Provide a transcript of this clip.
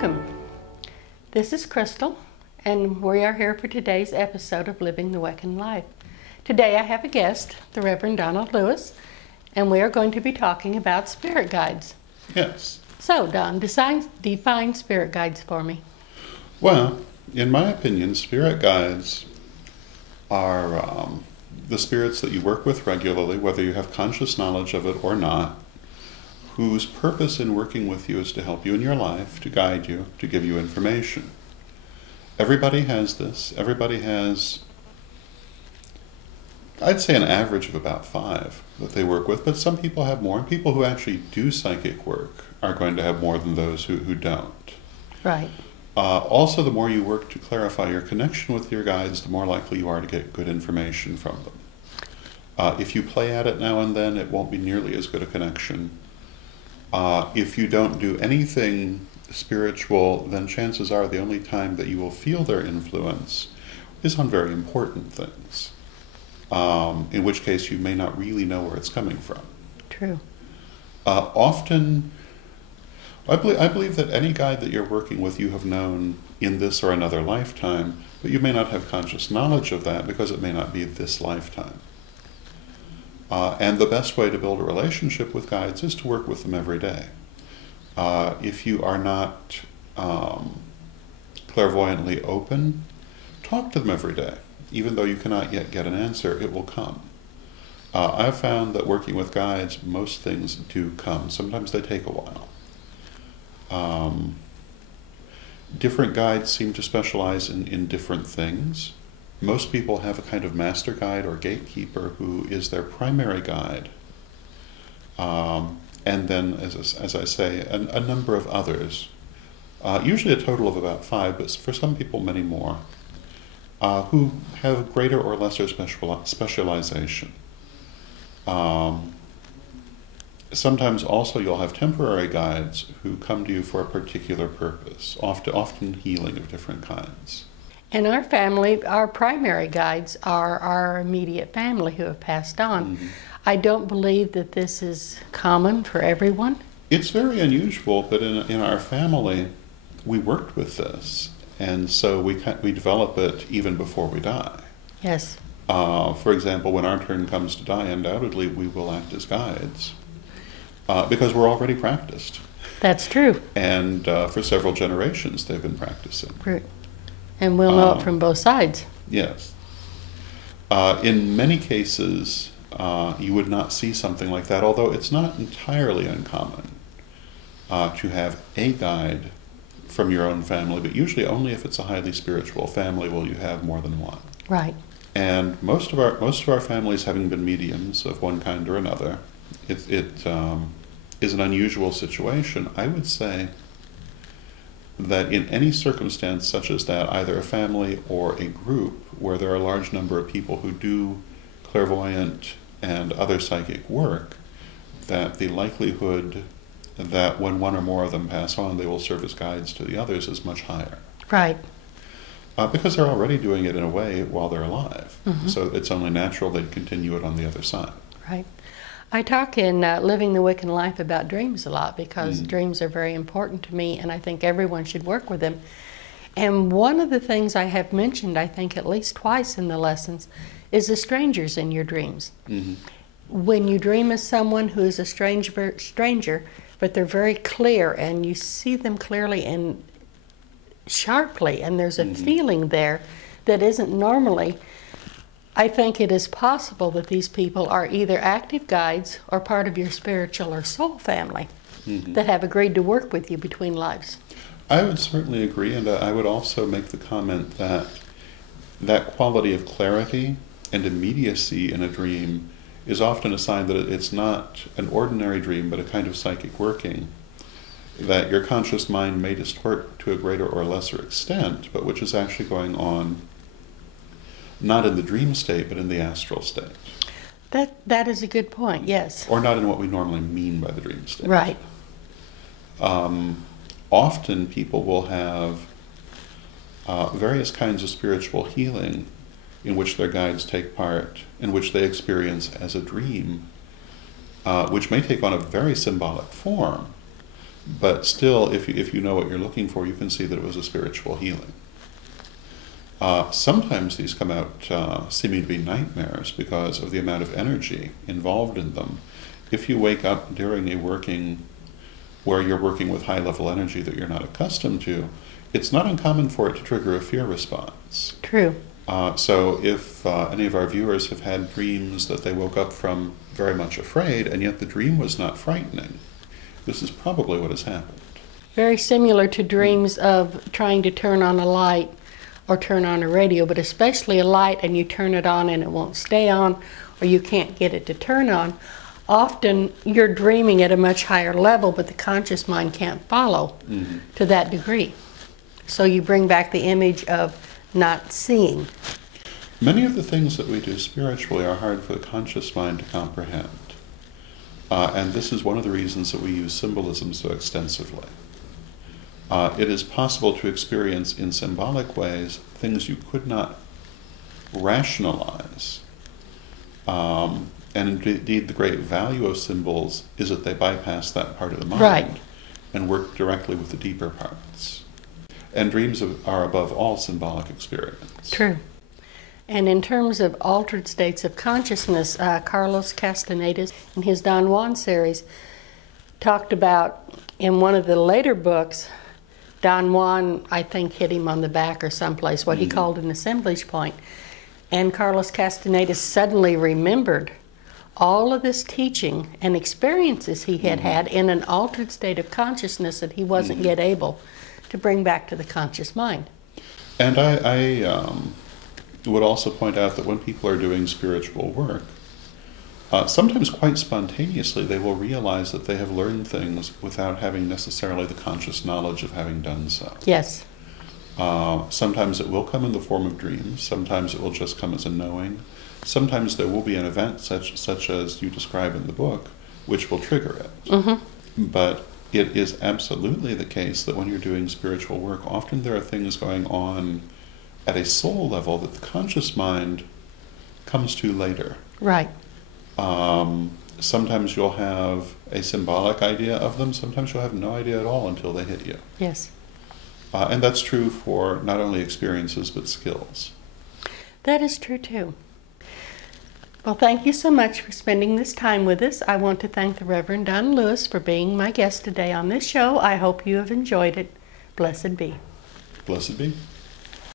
Welcome. This is Krystel, and we are here for today's episode of Living the Wiccan Life. Today I have a guest, the Reverend Donald Lewis, and we are going to be talking about spirit guides. Yes. So, Don, define spirit guides for me. Well, in my opinion, spirit guides are the spirits that you work with regularly, whether you have conscious knowledge of it or not, whose purpose in working with you is to help you in your life, to guide you, to give you information. Everybody has this. Everybody has, I'd say, an average of about 5 that they work with, but some people have more, and people who actually do psychic work are going to have more than those who don't. Right. Also, the more you work to clarify your connection with your guides, the more likely you are to get good information from them. If you play at it now and then, it won't be nearly as good a connection. If you don't do anything spiritual, then chances are the only time that you will feel their influence is on very important things, in which case you may not really know where it's coming from. True. Often, I believe that any guide that you're working with you have known in this or another lifetime, but you may not have conscious knowledge of that because it may not be this lifetime. And the best way to build a relationship with guides is to work with them every day. If you are not clairvoyantly open, talk to them every day. Even though you cannot yet get an answer, it will come. I've found that working with guides, most things do come. Sometimes they take a while. Different guides seem to specialize in different things. Most people have a kind of master guide or gatekeeper who is their primary guide. And then, as I say, a number of others, usually a total of about 5, but for some people many more, who have greater or lesser specialization. Sometimes also you'll have temporary guides who come to you for a particular purpose, often healing of different kinds. In our family, our primary guides are our immediate family who have passed on. Mm-hmm. I don't believe that this is common for everyone. It's very unusual, but in our family, we worked with this, and so we develop it even before we die. Yes. For example, when our turn comes to die, undoubtedly we will act as guides, because we're already practiced. That's true. And for several generations they've been practicing. True. And we'll know it from both sides. Yes. In many cases, you would not see something like that, although it's not entirely uncommon to have a guide from your own family, but usually only if it's a highly spiritual family will you have more than one. Right. And most of our families, having been mediums of one kind or another, it is an unusual situation. I would say that in any circumstance such as that, either a family or a group where there are a large number of people who do clairvoyant and other psychic work, that the likelihood that when one or more of them pass on, they will serve as guides to the others is much higher. Right. Because they're already doing it in a way while they're alive. Mm-hmm. So it's only natural they'd continue it on the other side. Right. I talk in Living the Wiccan Life about dreams a lot because dreams are very important to me, and I think everyone should work with them. And one of the things I have mentioned, I think at least twice in the lessons, is the strangers in your dreams. Mm-hmm. When you dream of someone who is a stranger, but they're very clear, and you see them clearly and sharply, and there's a feeling there that isn't normally. I think it is possible that these people are either active guides or part of your spiritual or soul family that have agreed to work with you between lives. I would certainly agree, and I would also make the comment that that quality of clarity and immediacy in a dream is often a sign that it's not an ordinary dream, but a kind of psychic working that your conscious mind may distort to a greater or lesser extent, but which is actually going on not in the dream state, but in the astral state. That is a good point, yes. Or not in what we normally mean by the dream state. Right. Often people will have various kinds of spiritual healing in which their guides take part, in which they experience as a dream, which may take on a very symbolic form, But still, if you know what you're looking for, you can see that it was a spiritual healing. Sometimes these come out seeming to be nightmares because of the amount of energy involved in them. If you wake up during a working where you're working with high-level energy that you're not accustomed to, it's not uncommon for it to trigger a fear response. True. So if any of our viewers have had dreams that they woke up from very much afraid, and yet the dream was not frightening, this is probably what has happened. Very similar to dreams of trying to turn on a light or turn on a radio, but especially a light and you turn it on and it won't stay on, or you can't get it to turn on. Often you're dreaming at a much higher level, but the conscious mind can't follow to that degree. So you bring back the image of not seeing. Many of the things that we do spiritually are hard for the conscious mind to comprehend. And this is one of the reasons that we use symbolism so extensively. It is possible to experience in symbolic ways things you could not rationalize. And indeed, the great value of symbols is that they bypass that part of the mind, right, and work directly with the deeper parts. And dreams are above all symbolic experience. True. And in terms of altered states of consciousness, Carlos Castaneda, in his Don Juan series, talked about, in one of the later books, Don Juan, I think, hit him on the back or someplace, what he called an assemblage point. And Carlos Castaneda suddenly remembered all of this teaching and experiences he had had in an altered state of consciousness that he wasn't yet able to bring back to the conscious mind. And I would also point out that when people are doing spiritual work, sometimes quite spontaneously they will realize that they have learned things without having necessarily the conscious knowledge of having done so. Yes. Sometimes it will come in the form of dreams. Sometimes it will just come as a knowing. Sometimes there will be an event such as you describe in the book, which will trigger it. But it is absolutely the case that when you're doing spiritual work, often there are things going on at a soul level that the conscious mind comes to later. Right. Sometimes you'll have a symbolic idea of them. Sometimes you'll have no idea at all until they hit you. Yes. And that's true for not only experiences, but skills. That is true, too. Well, thank you so much for spending this time with us. I want to thank the Reverend Don Lewis for being my guest today on this show. I hope you have enjoyed it. Blessed be. Blessed be.